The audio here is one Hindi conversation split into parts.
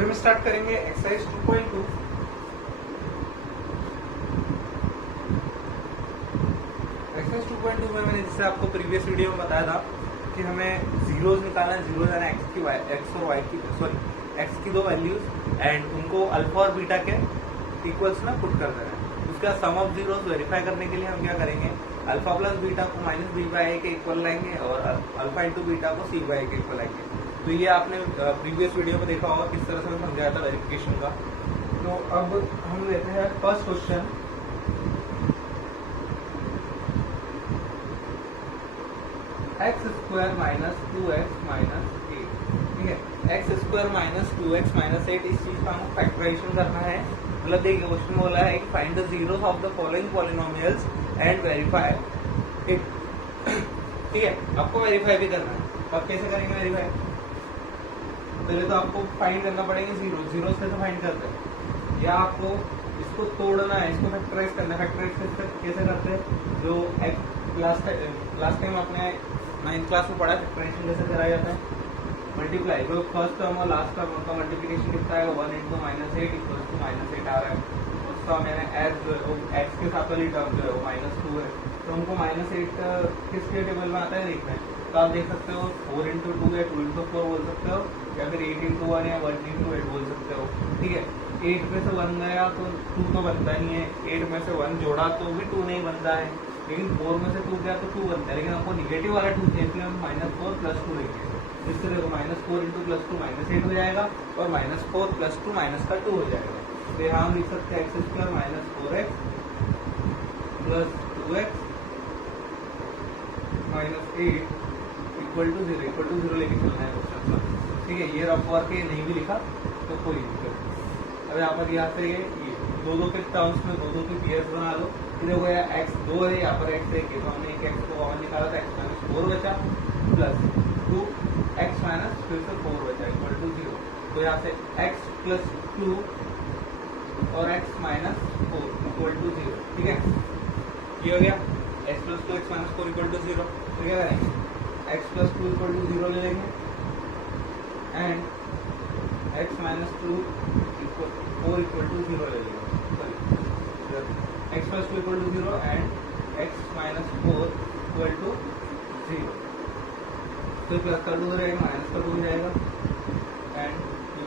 अभी हम स्टार्ट करेंगे एक्सरसाइज 2.2। एक्सरसाइज 2.2 में मैंने जैसे आपको प्रीवियस वीडियो में बताया था कि हमें जीरोज निकालना है। जीरोज यानी एक्स और वाई की एक्स की दो वैल्यूज एंड उनको अल्फा और बीटा के इक्वल्स में पुट कर देना है। उसका सम ऑफ जीरोज वेरीफाई करने के लिए हम क्या करेंगे, अल्फा प्लस बीटा को माइनस बी बाई ए के इक्वल लाएंगे और अल्फा इंटू बीटा को सी बाई ए के इक्वल लाएंगे। तो ये आपने प्रीवियस वीडियो में देखा होगा किस तरह से मैं समझाया था वेरिफिकेशन का। तो अब हम लेते हैं first question. X square minus 2x minus 8, ठीक है। X square minus 2x minus 8 इस चीज का हमको फैक्टराइजेशन करना है। मतलब देखिए क्वेश्चन बोला है कि find the zeros of the following polynomials and verify it, ठीक है। आपको वेरीफाई भी करना है। अब कैसे करेंगे वेरीफाई? पहले तो आपको फाइंड करना पड़ेगा जीरो से फाइंड करते हैं, या आपको इसको तोड़ना है, इसको फैक्टराइज करना है। फैक्टराइज कैसे करते हैं? जो लास्ट टाइम आपने 9th क्लास में पढ़ा, फैक्टराइजेशन कैसे कराया जाता है? मल्टीप्लाई, जो फर्स्ट टर्म और लास्ट टर्म का मल्टीप्लिकेशन कितना है, 1 into minus 8 equal to minus 8 आ रहा है। उसका मैंने एज जो है एक्स के साथ वाली टर्म जो है वो -2 है, तो हमको -8 किसके टेबल में आता है देखना है। तो आप देख सकते हो 4 इंटू 2 या 2 इंटू 4 बोल सकते हो, या फिर 8 इंटू 1 या 1 इंटू 8 बोल सकते हो, ठीक है। 8 में से 1 गया तो 2 तो बनता नहीं है, 8 में से 1 जोड़ा तो भी 2 नहीं बनता है, लेकिन 4 में से 2 गया तो 2 बनता है। लेकिन हमको निगेटिव वाला 2 चाहिए, इसलिए हम -4 + 2 लेंगे। जिससे देखो -4 इंटू +2 -8 हो जाएगा और -4 + 2 -2 हो जाएगा। तो यहाँ हम लिख सकते हैं x square minus 4x plus 2x minus 8 equal to 0 लेके चलना है क्वेश्चन में, ठीक है। ये रफ वर्क है, नहीं भी लिखा तो कोई दिक्कत नहीं। अब यहाँ पर यहाँ से ये दो के टर्म्स में दो की पेयर्स बना लो। इधर हो गया x 2 है, यहाँ पर x 1 है, तो हमने एक x को कॉमन निकाला था, x - 4 बचा प्लस 2 x माइनस फिर से 4 बचा इक्वल टू 0। तो यहाँ से x प्लस 2 और x माइनस 4 इक्वल टू 0, ठीक है। ये हो गया x plus 2 x minus 4 equal to 0। तो क्या करेंगे, x प्लस 2 इक्वल टू 0 ले लेंगे and x minus 2 4 equal to 0 ले लेंगे। x plus 2 equal to 0 and x minus 4 equal to 0। तो प्लस का 2 हो जाएगा, माइनस का 2 हो जाएगा एंड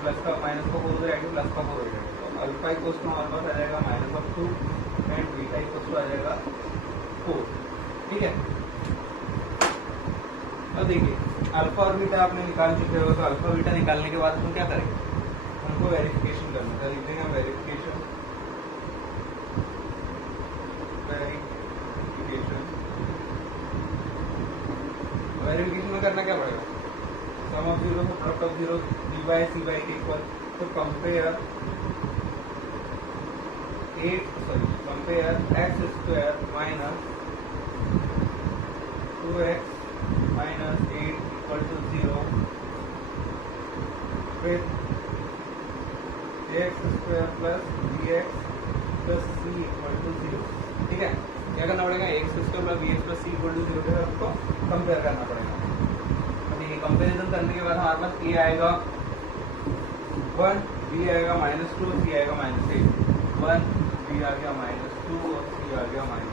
प्लस का माइनस का 4 हो जाएगा, प्लस का 4 हो जाएगा। तो अल्फा इक्वल्स टू हमारे पास आ जाएगा -2 एंड बीटा इक्वल्स टू आ जाएगा 4, ठीक है। अब देखिए अल्फा और बीटा आपने निकाल चुके हो, तो अल्फा बीटा निकालने के बाद हम क्या करेंगे, हमको वेरिफिकेशन करना है। लिख देंगे वेरिफिकेशन में करना क्या पड़ेगा, सम ऑफ जीरो से product of zero b by c by के इक्वल। तो compare x square minus 2x minus 8 equal to 0 फिर x square plus bx plus c equal to 0, ठीक है। क्या करना पड़ेगा, x square plus bx plus c equal to 0 के साथ को कंपेयर करना पड़ेगा। देखिए कंपेरिजन करने के बाद हमारे पास a आएगा 1, b आएगा -2, c आएगा -8। 1 b आ गया -2 और c आ गया -8,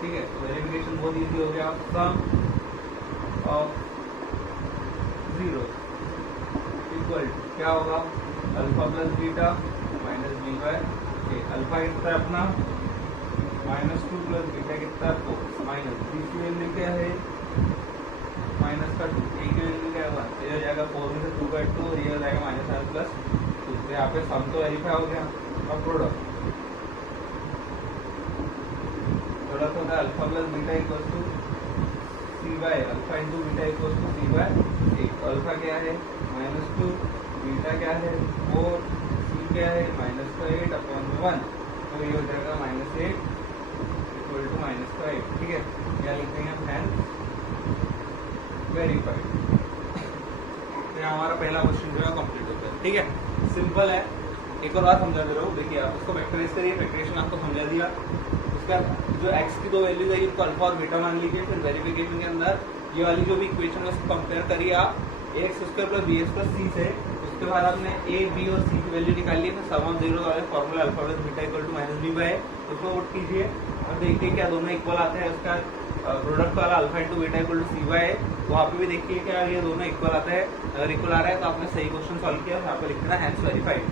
ठीक है। तो वेरिफिकेशन बहुत इजी हो गया। सम ऑफ जीरो इक्वल क्या होगा, alpha plus beta minus B by A. Alpha कितना है अपना -2 प्लस बीटा कितना है 4, माइनस बी की वैल्यू क्या है माइनस का 2, ए की वैल्यू क्या है 1। ये हो जाएगा 4 में से 2 का 2 और ये हो जाएगा -1 प्लस 2। तो यहाँ पे सम तो वेरीफाई हो गया। अब प्रोडक्ट होता है alpha plus beta equal to C by alpha into beta equal to C by A. Alpha क्या है -2, बीटा क्या है 4, सी क्या है -8/1। तो ये हो जाएगा -8 इक्वल टू -8, ठीक है। क्या लिख देंगे हम, हेंस वेरीफाइड। तो हमारा पहला क्वेश्चन जो है कंप्लीट होता है, ठीक है। सिंपल है, एक और बात समझा दे रहा हूँ। देखिए आप उसको फैक्टराइज करिए, फैक्टराइजेशन आपको समझा दिया। उसका जो x की दो वैल्यूज है इनको अल्फा और बीटा मान लीजिए। फिर वेरिफिकेशन के अंदर ये वाली जो भी इक्वेशन है उसको कंपेयर करिए आप A X square plus B X plus C से उसके बाद आपने ए बी और सी की वैल्यू निकाल ली है, सम ऑफ जीरो वाले formula alpha plus beta equal to minus B by A, उसको पुट कीजिए और देखिए क्या दोनों इक्वल आते हैं। उसका प्रोडक्ट वाला alpha into beta equal to C by A, वहाँ पे भी देखिए क्या ये दोनों इक्वल आता है। अगर इक्वल आ रहा है तो आपने सही क्वेश्चन सॉल्व किया, यहाँ पे लिखना हैंस वेरीफाइड।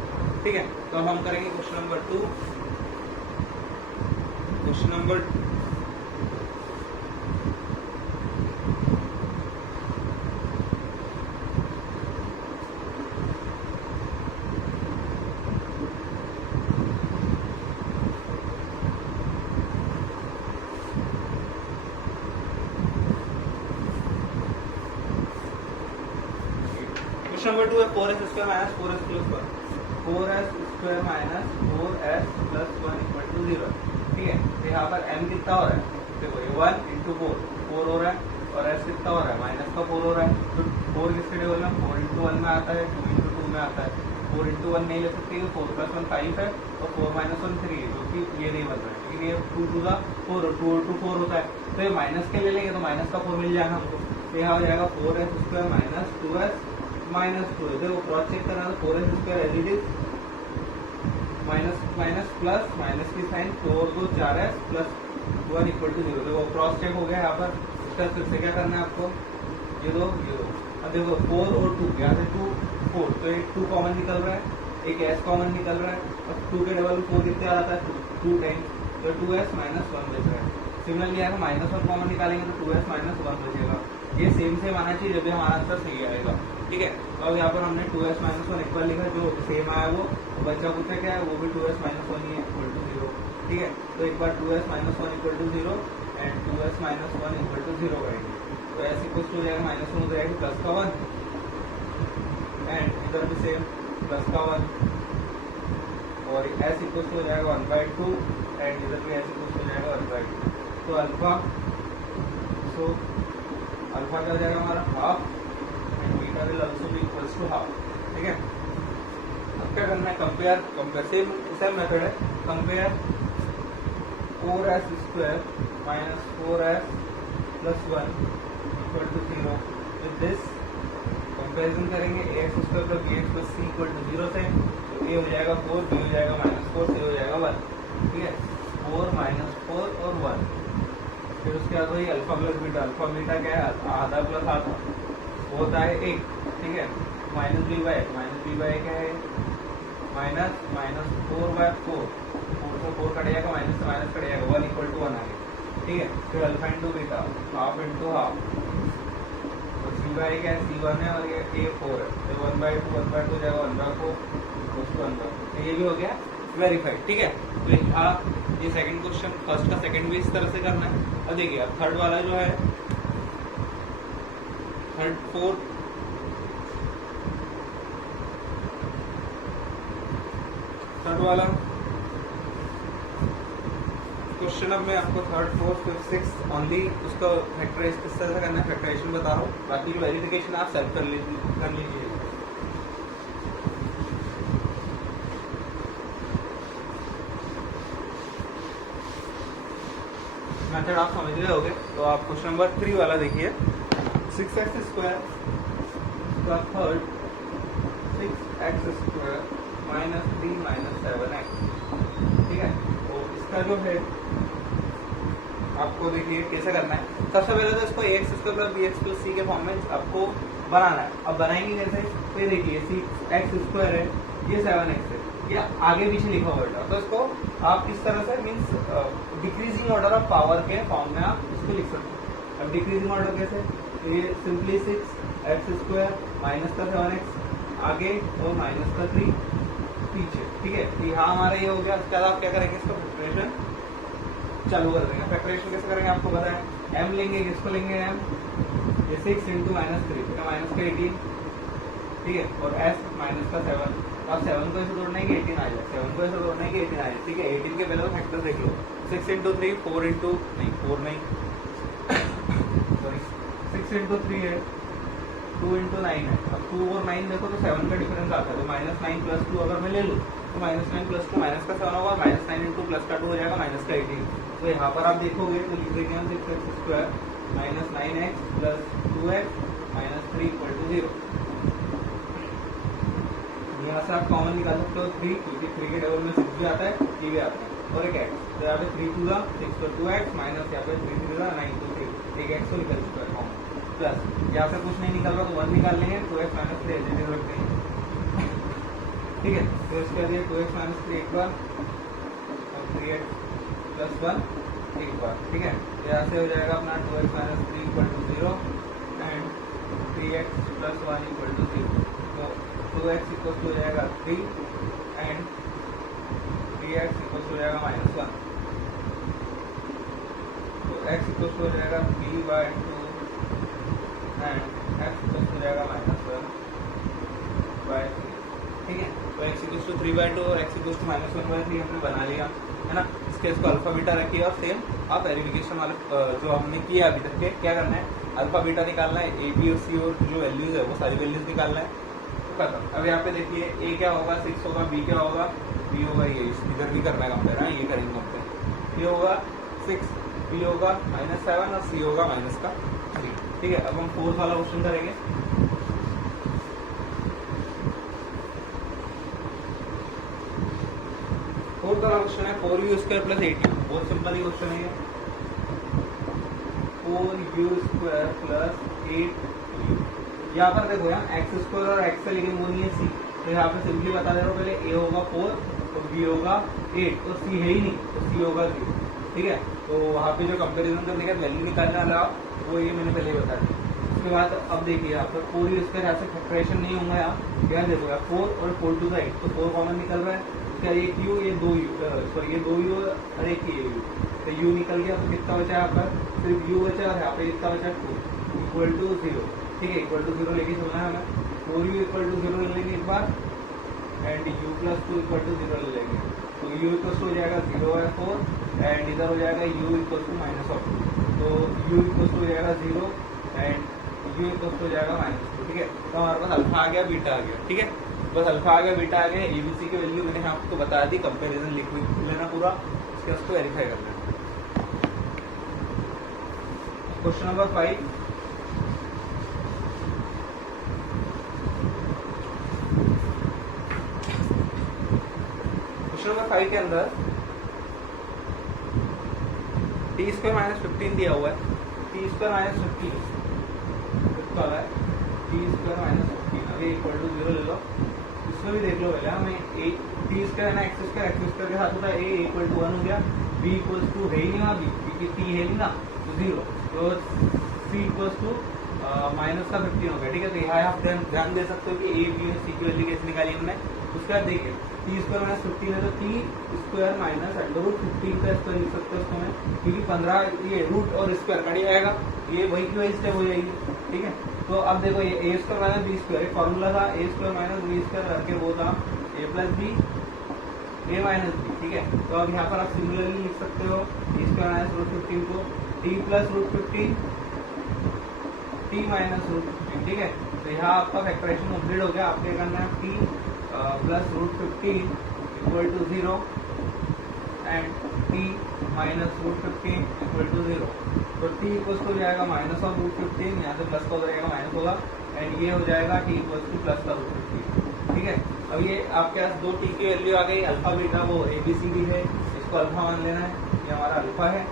ठीक है, तो अब हम करेंगे question number 2। Question number number 2 है 4s square minus 4s plus 1, 4s square minus 4s plus 1 equal to 0। ठीक है, तो यहाँ पर m कितना हो रहा है, देखो ये 1 इंटू 4 हो रहा है और s कितना हो रहा है माइनस का 4 हो रहा है। तो 4 किसके टेबल में 4 इंटू 1 में आता है, 2 इंटू 2 में आता है। 4 इंटू 1 नहीं ले सकते, 4 प्लस 1 5 है और 4 माइनस 1 3 है, जो कि ये नहीं बन रहा है, लेकिन ये 2 टू द 4 2 टू 4 होता है। तो ये माइनस के ले लेंगे तो माइनस का 4 मिल जाएगा हमको। तो यहाँ हो जाएगा 4s square minus 2s minus 2 है। देखो क्रॉस चेक करना तो 4s square as it is minus minus plus minus की sign 4 2 4s plus 1 equal to 0। देखो क्रॉस चेक हो गया यहाँ पर। इसका फिर से क्या करना है आपको, ये दो। अब देखो 4 और 2, यहाँ से 2 4, तो एक 2 कॉमन निकल रहा है, एक s कॉमन निकल रहा है। अब 2 के डबल 4 कितने आ रहा है 2 टाइम्स, तो 2s माइनस 1 बच रहा है। सिमिलरली यहाँ माइनस 1 कॉमन निकालेंगे तो 2s माइनस 1 बचेगा। ये सेम सेम आना चाहिए जब भी हमारा आंसर सही आएगा। ठीक है, तो अब यहाँ पर हमने 2s माइनस 1 इक्वल लिखा, जो सेम आया वो बच्चा पूछा क्या है, वो भी 2s माइनस 1 ही है इक्वल टू 0। ठीक है, तो एक बार 2s minus 1 equal to 0 and 2s minus 1 equal to 0 करेंगे तो s इक्वल टू हो जाएगा माइनस 1 हो जाएगा प्लस का 1 एंड इधर भी सेम प्लस का 1 और s इक्वल टू हो जाएगा 1/2 एंड इधर भी s इक्वल टू हो जाएगा 1/2। तो अल्फा अल्फा क्या हो जाएगा हमारा half and beta will also be equals to half. ठीक है, अब क्या करना है, कंपेयर सेम मेथड है। Compare 4s square minus 4s plus 1 equal to 0 with this. Comparison करेंगे ax square plus bx plus c equal to 0 से, तो a हो जाएगा 4, b हो जाएगा माइनस 4, c हो जाएगा 1। ठीक है, 4 माइनस 4 और 1। फिर उसके बाद वही alpha plus beta. Alpha beta क्या है, आधा प्लस आधा होता है 1। ठीक है, माइनस बी बाय क्या है माइनस माइनस 4/4, 4 से 4 कट जाएगा, माइनस से माइनस कट जाएगा, 1 इक्वल टू 1 आ गया। ठीक है, फिर alpha into beta half into half, और सी बाय क्या है c1 है और ये a4 है, तो 1/2 1/2 हो जाएगा 1/4 उसको 1/4। तो ये भी हो गया वेरीफाइड। ठीक है, तो ये सेकंड क्वेश्चन, फर्स्ट का सेकंड भी इस तरह से करना है। अब देखिए अब थर्ड वाला जो है, थर्ड वाला क्वेश्चन, अब मैं आपको third fourth fifth six only उसका फैक्टराइज किस तरह से करना है फैक्टराइजेशन बता रहा हूँ, बाकी जो वेरिफिकेशन आप सेल्फ कर लीजिए। मेथड आप समझ गए होगे, तो आप क्वेश्चन नंबर 3 वाला देखिए। 6x स्क्वायर का third 6x square minus 3 minus 7x। ठीक है, तो इसका जो है आपको देखिए कैसे करना है। सबसे पहले तो इसको ax square plus bx plus c के फॉर्म में आपको बनाना है। अब बनाएंगे कैसे, तो ये देखिए x स्क्वायर है, ये 7x है, ये आगे पीछे लिखा हुआ है, तो इसको आप इस तरह से means decreasing order of power के फॉर्म में आप इसको लिख सकते हैं। अब डिक्रीजिंग ऑर्डर कैसे, ये सिंपली 6x स्क्वायर माइनस का 7x आगे और माइनस का 3 पीछे। ठीक है, तो यहाँ हमारा ये हो गया। उसके बाद आप क्या करेंगे, इसका फैक्टराइजेशन चालू कर देंगे। फैक्टराइजेशन कैसे करेंगे आपको पता है, m लेंगे, किसको लेंगे m, ये 6 इंटू माइनस 3 माइनस का 18। ठीक है, और s माइनस का 7। अब 7 को ऐसे तोड़ना है कि 18 आ जाए, 7 को ऐसे तोड़ना है कि 18 आ जाए। ठीक है, 18 के पहले फैक्टर देख लो, 6 इंटू 3 4 इंटू नहीं 4 नहीं सॉरी 6 इंटू 3 है, 2 इंटू 9 है। अब 2 और 9 देखो तो 7 का डिफरेंस आता है, तो माइनस 9 प्लस 2 अगर मैं ले लूँ तो माइनस 9 प्लस 2 माइनस का 7 होगा, माइनस 9 इंटू प्लस का 2 हो जाएगा माइनस का 18। तो यहाँ पर आप देखोगे तो लिख देंगे हम 6x square minus 9x plus 2x minus 3 equal to 0। से आप कॉमन निकाल सकते हो 3, क्योंकि 3 के टेबल में 6 भी आता है, 3 भी आता है, और एक x। तो यहाँ पे 3 2 जा 6 तो 2x माइनस यहाँ पे 3 3 जा 9 तो 3, एक x तो निकल चुका है कॉमन, प्लस यहाँ से कुछ नहीं निकल रहा तो 1 निकाल लेंगे, 2x माइनस 3 एज रख देंगे, ठीक है। तो इसके बाद ये 2x माइनस 3 एक बार और 3x प्लस 1 एक बार, ठीक है। तो यहाँ से हो जाएगा अपना 2x minus 3 equal to 0 and 3x plus 1 equal to 0। तो 2x इक्वल टू हो जाएगा 3 एंड 3x इक्वल टू हो जाएगा माइनस 1। तो x इक्वल टू हो जाएगा 3/2 एंड x इक्वल टू हो जाएगा -1/3, ठीक है। तो x इक्वल टू 3/2 और x इक्वल टू -1/3 हमने बना लिया, है ना। इसके इसको अल्फा बीटा रखिए और सेम आप वेरिफिकेशन वाले जो हमने किया अभी तक के, क्या करना है, अल्फा बीटा निकालना है, ए बी और सी और जो वैल्यूज है वो सारी वैल्यूज निकालना है, तो खत्म। अब यहाँ पे देखिए ए क्या होगा 6 होगा, बी क्या होगा, बी होगा ये, इधर भी करना है कंपेयर, ये करेंगे कंपेयर। ये होगा 6, बी होगा -7 और सी होगा -3, ठीक है। अब हम फोर्थ वाला क्वेश्चन करेंगे। फोर्थ वाला क्वेश्चन है 4u² प्लस 8u, बहुत सिंपल ही क्वेश्चन है ये। 4u² प्लस 8u, यहाँ पर देखो यार x² और x है लेकिन वो नहीं है c, तो यहाँ पे सिंपली बता दे रहा हूँ, पहले a होगा 4 तो b होगा 8 तो c है ही नहीं तो c होगा 3, ठीक है। तो वहाँ पे जो कंपैरिजन करने का वैल्यू निकालने वाला वो ये मैंने पहले ही बता दिया। उसके बाद अब देखिए यहाँ पर 4u² यहाँ से फैक्टराइजेशन नहीं होगा, यहाँ देखो यार 4 और 4 टू 8 तो 4 कॉमन निकल रहा है, एक u ये 2u, सॉरी ये 2u और एक ही u, तो u निकल गया, तो कितना बचा यहाँ पर, सिर्फ u बचा और यहाँ पे कितना बचा 2 इक्वल टू 0, ठीक है। इक्वल टू 0 लेके चलना है हमें, 4u इक्वल टू 0 ले लेंगे एक बार and u plus 2 equal to 0 ले लेंगे, तो u इक्वल टू हो जाएगा 0/4 एंड इधर हो जाएगा u इक्वल टू -2, तो u इक्वल टू हो जाएगा 0 एंड u इक्वल टू हो जाएगा -2, ठीक है। तो हमारे पास अल्फा आ गया, बीटा आ गया, ठीक है। बस अल्फा आ गया, बीटा आ गया, एबीसी की वैल्यू मैंने आपको बता दी, कंपैरिजन लिख लेना पूरा, इसके उसको वेरीफाई कर लेना। क्वेश्चन नंबर 5, क्वेश्चन नंबर 5 के अंदर t² -15 दिया हुआ है, t² -15 कितना है, t² -15 अभी इक्वल टू 0 ले लो, इसमें भी देख लो पहले हमें t² है ना, x² के साथ होता है a इक्वल टू 1 हो गया, b इक्वल टू है ही नहीं वहाँ, क्योंकि t है नहीं ना, तो 0, तो c इक्वल टू -15 हो गया, ठीक है। तो यहाँ आप ध्यान दे सकते हो कि a b और c की वैल्यू कैसे निकाली हमने। उसके बाद देखिए t² -15 है तो t² -15 का स्क्वायर लिख सकते हो उसको मैं, क्योंकि 15 ये रूट और स्क्वायर कट जाएगा, ये वही की वही स्टेप हो जाएगी, ठीक है। तो अब देखो ये a² - b², एक फॉर्मूला था a² - b² करके, वो था a + b a - b, ठीक है। तो अब यहाँ पर आप सिमिलरली लिख सकते हो t² -√15 को t + √15 t -√15, ठीक है। तो यहाँ आपका फैक्टराइजेशन कंप्लीट हो गया, आपके करना है t + √15 equal to 0 and t -√15 equal to 0, तो t इक्वल हो जाएगा -√15, यहाँ से प्लस का हो जाएगा माइनस होगा एंड ये हो जाएगा t इक्वल टू प्लस का √15, ठीक है। अब ये आपके पास दो t की वैल्यू आ गई, अल्फा बीटा वो ABCD है, इसको अल्फा मान लेना है, ये हमारा अल्फा है,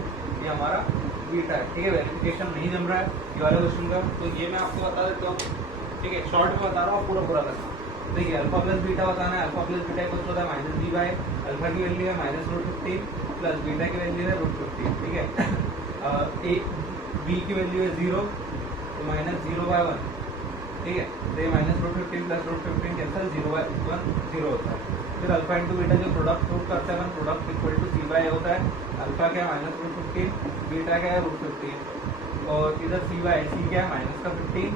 ये हमारा बीटा है, ठीक है। वेरिफिकेशन नहीं जम रहा है ये वाले क्वेश्चन का, तो ये मैं आपको बता देता हूँ, ठीक है, शॉर्ट में बता रहा हूँ, पूरा करना। देखिए अल्फा प्लस बीटा बताना है, अल्फा प्लस बीटा इक्वल होता है -b/, अल्फा की वैल्यू है -√15 प्लस बीटा की वैल्यू है √15, ठीक है। b की वैल्यू है 0 तो -0/1, ठीक है। तो ये -√15 प्लस √15 कैंसल, 0/1 0 होता है। फिर अल्फा इंटू बीटा जो प्रोडक्ट प्रूव करते हैं, प्रोडक्ट इक्वल टू c/a होता है, अल्फा क्या है -√15, बीटा क्या है √15, और इधर c/c क्या है -15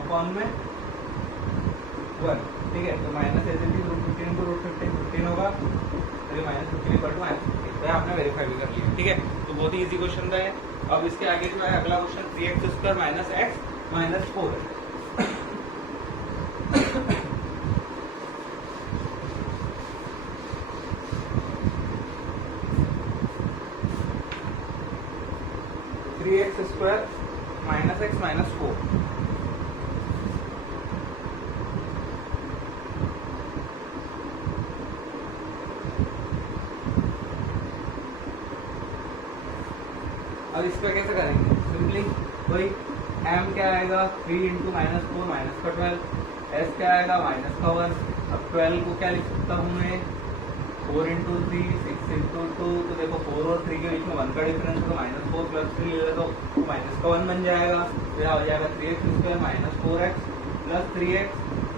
अपॉन में 1, ठीक है। तो माइनस एज इट इज √15 को √15 15 होगा, तो ये -15 इक्वल टू -15, तो आपने वेरीफाई भी कर लिया, ठीक है। तो बहुत ही इजी क्वेश्चन था ये। अब इसके आगे जो है अगला क्वेश्चन 3x² - x - 4 है। 3x² - x - 4, और इसका कैसे करेंगे, सिंपली वही m क्या आएगा 3 इंटू माइनस फोर माइनस का 12, s क्या आएगा माइनस का 1। अब 12 को क्या लिख सकता हूँ मैं 4 इंटू 3 6 इंटू 2, तो देखो 4 और 3 के बीच में 1 का डिफरेंस तो माइनस 4 प्लस 3 ले लो तो माइनस का 1 बन जाएगा। तो यहाँ हो जाएगा 3x square minus 4x plus 3x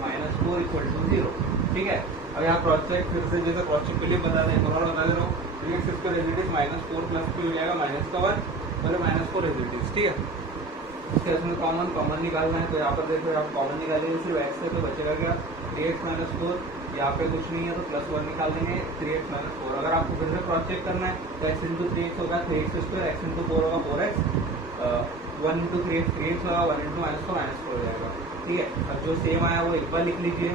minus 4 equal to 0। ठीक है, अब यहाँ क्रॉस चेक फिर से जैसे क्रॉस चेक के लिए बता दें, और बता दे रहा हूँ 3x square as it is minus 4 plus 3 हो जाएगा माइनस का 1 और माइनस 4 एज इट इज। ठीक है, इसके इसमें कॉमन निकालना है, तो यहाँ पर देखो आप कॉमन निकालेंगे सिर्फ x है तो बचेगा क्या 3x माइनस 4, यहाँ पे कुछ नहीं है तो प्लस 1 निकाल देंगे 3x माइनस 4। अगर आपको फिर से क्रॉस चेक करना है तो x इंटू 3x होगा 3x स्क्वायर, x इंटू 4 होगा 4x, 1 इंटू 3x 3x होगा, 1 इंटू माइनस 4 माइनस 4 हो जाएगा। ठीक है, अब जो सेम आया वो एक बार लिख लीजिए,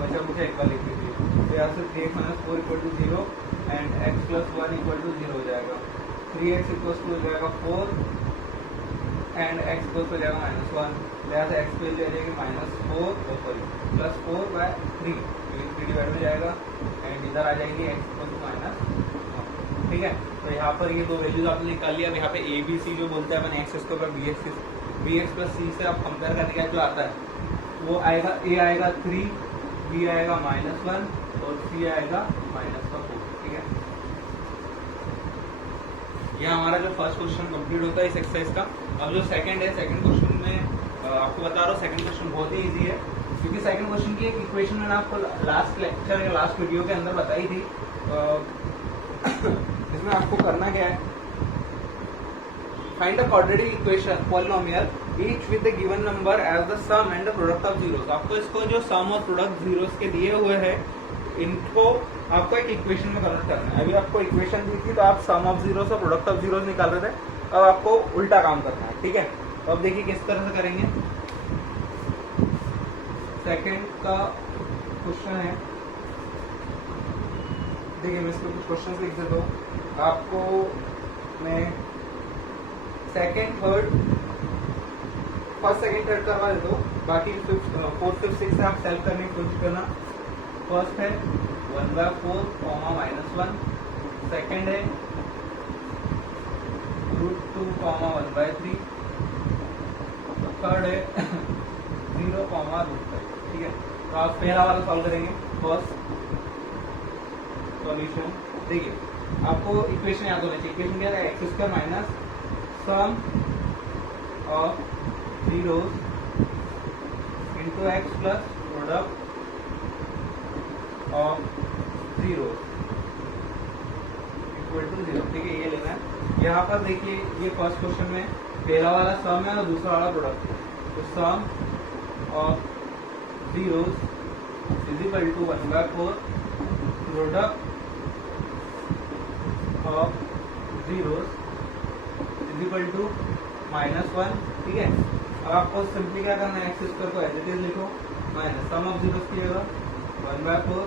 बचा मुझे एक बार लिख लीजिए। तो यहाँ से 3x minus 4 equal to 0 and x plus 1 equal to 0 हो जाएगा। 3x इक्वल टू हो जाएगा 4 एंड x इक्वल हो जाएगा माइनस 1, यहाँ से x पे ले जाएगी minus 4 sorry plus 4 by 3, 3 divide हो जाएगा एंड इधर आ जाएगी x इक्वल टू माइनस 1। ठीक है, तो यहाँ पर ये दो वैल्यूज आपने निकाल लिया। अब यहाँ पे a b c जो बोलते हैं अपन x स्क्वायर पर bx प्लस c से आप कंपेयर करने का जो आता है वो आएगा, a आएगा 3, b आएगा माइनस 1 और c आएगा माइनस का 4। ठीक है, यह हमारा जो फर्स्ट क्वेश्चन कंप्लीट होता है इस एक्सरसाइज का। अब जो सेकंड है, सेकंड क्वेश्चन में आपको बता रहा हूँ सेकंड क्वेश्चन बहुत ही इजी है, क्योंकि सेकंड क्वेश्चन की एक इक्वेशन मैंने आपको लास्ट लेक्चर या लास्ट वीडियो के अंदर बताई थी। इसमें आपको करना क्या है, find the quadratic equation polynomial each with the given number as the sum and the product of zeros. आपको इसको जो सम और प्रोडक्ट जीरोस के दिए हुए हैं इनको आपको एक इक्वेशन में कन्वर्ट करना है। अभी आपको इक्वेशन दी थी तो आप सम ऑफ जीरोस और प्रोडक्ट ऑफ जीरोस निकाल रहे थे, अब आपको उल्टा काम करना है। ठीक है, तो अब देखिए किस तरह से करेंगे। सेकंड का क्वेश्चन है, देखिए मैं इसमें कुछ क्वेश्चन लिख देता हूँ आपको। मैं second third first second third करवा देता हूँ, बाकी फोर्थ फिफ्थ सिक्स आप सेल्फ करने की कोशिश करना। फर्स्ट है 1/4 माइनस 1, सेकेंड है √2 1/3, थर्ड है 0 ठीक है, तो आप पहला वाला सॉल्व करेंगे। फर्स्ट सॉल्यूशन देखिए, आपको इक्वेशन याद होना चाहिए। इक्वेशन क्या है, x square minus sum of zeros into x plus product of zeros equal to 0। ठीक है, ये लेना है। यहाँ पर देखिए ये फर्स्ट क्वेश्चन में पहला वाला सम है और दूसरा वाला प्रोडक्ट है, तो sum of zeros is equal to 1/4 product of zeros is equal to -1। ठीक है, अब आपको सिंपली क्या करना है, एक्स स्क्वायर को एज इट इज लिखो माइनस सम ऑफ जीरोस की जगह 1/4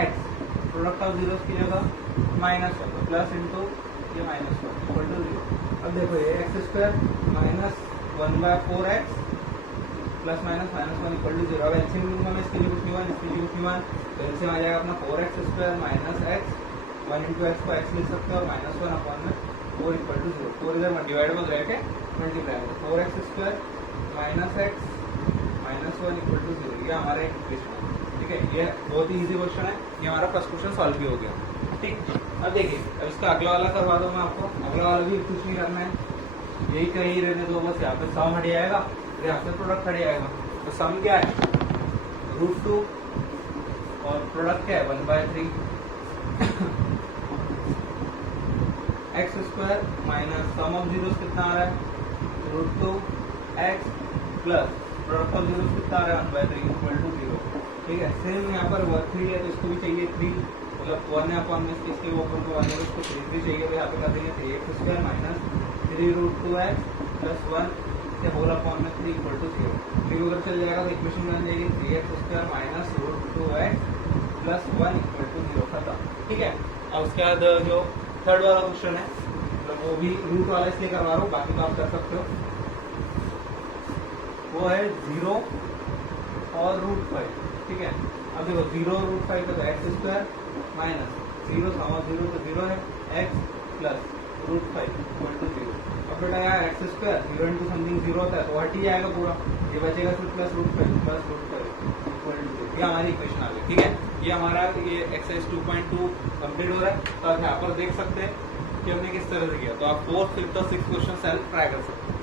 एक्स प्रोडक्ट ऑफ जीरोस की जगह -1 प्लस इंटू ये -1 इक्वल टू 0। अब देखो ये x square minus 1/4 x plus minus -1 equal to 0। अब एलसीएम लूंगा मैं, इसके लिए कुछ नहीं हुआ, इसके लिए कुछ नहीं हुआ, तो एलसीएम आ जाएगा अपना 4x square minus x, 1 into x को एक्स लिख सकते हो और -1 अपॉन में 4 इक्वल टू 0। 4 इधर डिवाइड में रह के मल्टीप्लाई हो, 4x square minus x minus 1 equal to 0। ये हमारा एक इक्वेशन है। ठीक है, ये बहुत ही इजी क्वेश्चन है, ये हमारा फर्स्ट क्वेश्चन सॉल्व भी हो गया। ठीक, अब देखिए अब इसका अगला वाला करवा दो मैं आपको। अगला वाला भी कुछ नहीं करना है, यही कहीं रहने दो, बस यहाँ पे सम हट जाएगा, यहाँ पे प्रोडक्ट हट जाएगा। तो सम क्या है √2 और प्रोडक्ट क्या है 1/3 x square minus sum of zeros कितना आ रहा है √2 x plus product of zeros कितना आ रहा है 1/3 इक्वल टू 0। ठीक है, सेम यहाँ पर 3 है तो इसको भी चाहिए 3, मतलब 1 है अपॉन में इसके ऊपर को 1 है इसको 3 चाहिए, तो यहाँ पे कर देंगे 3x square minus 3√2x plus 1 से होल अपॉन में 3 इक्वल टू 0। 3 उधर चल जाएगा तो इक्वेशन बन जाएगी 3x square minus √2x plus 1 equal to 0 खत्म। ठीक है, अब उसके बाद जो थर्ड वाला क्वेश्चन है, मतलब वो भी रूट वाला इसलिए करवा रहा हूँ, बाकी तो आप कर सकते हो। वो है 0 और √5। ठीक है, अब देखो 0 और √5 का तो x square minus 0 sum of 0 तो 0 है, एक्स प्लस √5 इक्वल टू 0। अब बेटा यहाँ एक्स स्क्वायर 0 इंटू समथिंग 0 होता है तो हट ही जाएगा पूरा, ये बचेगा सिर्फ प्लस √5 इक्वल टू 0। ये हमारी इक्वेशन आ गई, ठीक है। ये हमारा ये एक्सरसाइज 2.2 कंप्लीट हो रहा है। तो आप यहाँ पर देख सकते हैं कि हमने किस तरह से किया। तो आप 4th, 5th और 6th क्वेश्चन सेल्फ ट्राई कर सकते हैं।